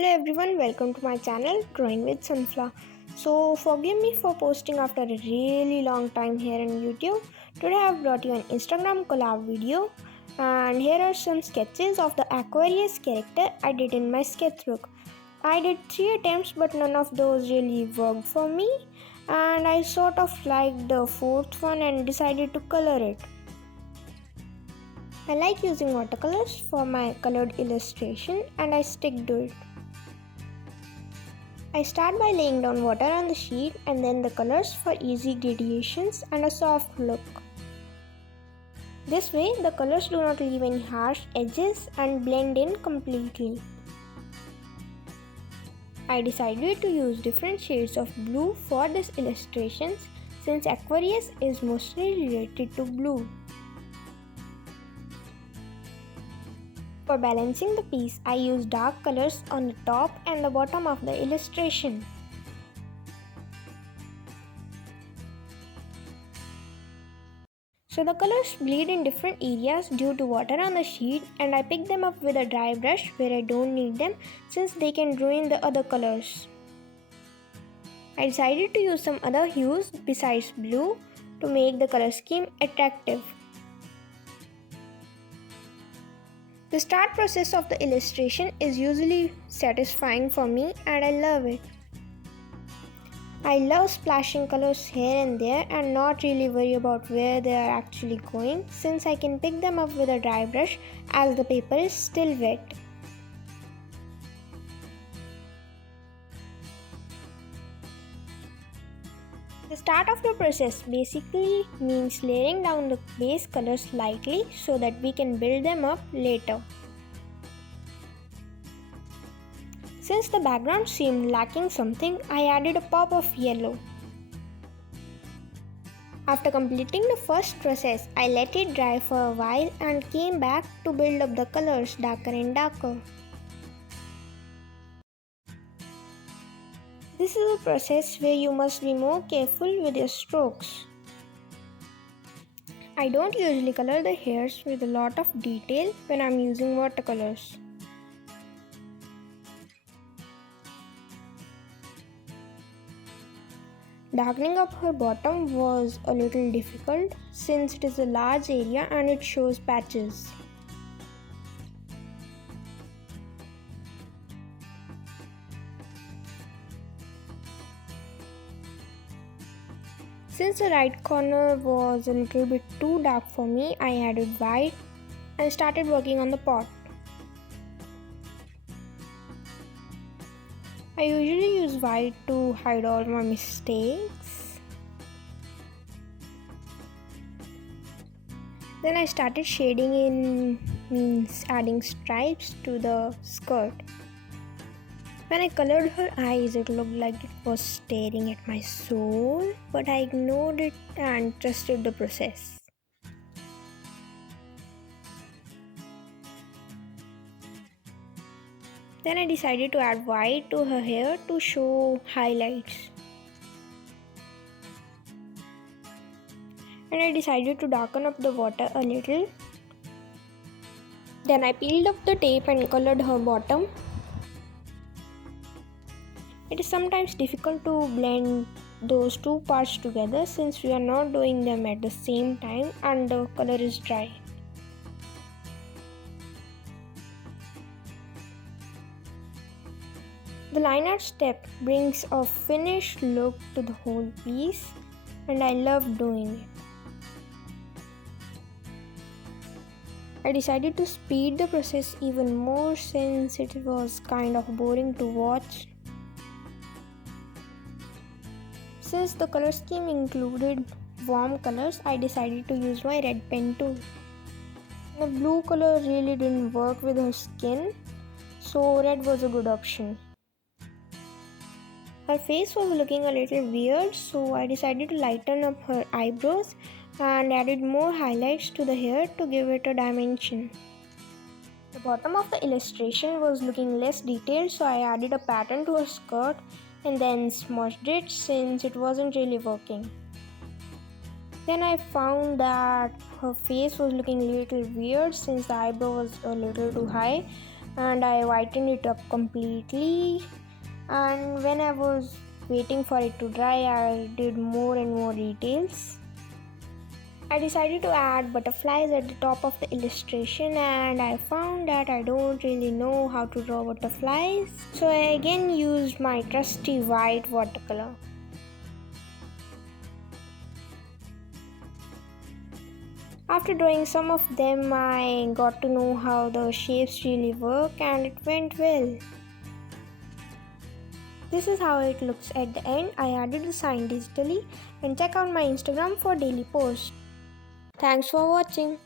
Hello everyone, welcome to my channel Drawing with Sunflower. So forgive me for posting after a really long time here on YouTube. Today I have brought you an Instagram collab video, and here are some sketches of the Aquarius character I did in my sketchbook. I did 3 attempts but none of those really worked for me, and I sort of liked the fourth one and decided to color it. I like using watercolors for my colored illustration and I stick to it. I start by laying down water on the sheet and then the colors for easy gradations and a soft look. This way the colors do not leave any harsh edges and blend in completely. I decided to use different shades of blue for these illustrations since Aquarius is mostly related to blue. For balancing the piece, I use dark colors on the top and the bottom of the illustration. So the colors bleed in different areas due to water on the sheet, and I pick them up with a dry brush where I don't need them since they can ruin the other colors. I decided to use some other hues besides blue to make the color scheme attractive. The start process of the illustration is usually satisfying for me and I love it. I love splashing colors here and there and not really worry about where they are actually going since I can pick them up with a dry brush as the paper is still wet. The start of the process basically means layering down the base colors lightly so that we can build them up later. Since the background seemed lacking something, I added a pop of yellow. After completing the first process, I let it dry for a while and came back to build up the colors darker and darker. This is a process where you must be more careful with your strokes. I don't usually color the hairs with a lot of detail when I'm using watercolors. Darkening up her bottom was a little difficult since it is a large area and it shows patches. Since the right corner was a little bit too dark for me, I added white and started working on the pot. I usually use white to hide all my mistakes. Then I started shading in, means adding stripes to the skirt. When I colored her eyes, it looked like it was staring at my soul, but I ignored it and trusted the process. Then I decided to add white to her hair to show highlights. And I decided to darken up the water a little. Then I peeled up the tape and colored her bottom. It is sometimes difficult to blend those two parts together since we are not doing them at the same time and the color is dry. The line art step brings a finished look to the whole piece and I love doing it. I decided to speed the process even more since it was kind of boring to watch. Since the color scheme included warm colors, I decided to use my red pen tool. The blue color really didn't work with her skin, so red was a good option. Her face was looking a little weird, so I decided to lighten up her eyebrows and added more highlights to the hair to give it a dimension. The bottom of the illustration was looking less detailed, so I added a pattern to her skirt and then smudged it since it wasn't really working. Then I found that her face was looking a little weird since the eyebrow was a little too high and I whitened it up completely. And when I was waiting for it to dry, I did more and more details. I decided to add butterflies at the top of the illustration, and I found that I don't really know how to draw butterflies. So I again used my trusty white watercolor. After drawing some of them, I got to know how the shapes really work, and it went well. This is how it looks at the end. I added the sign digitally, and check out my Instagram for daily posts. Thanks for watching.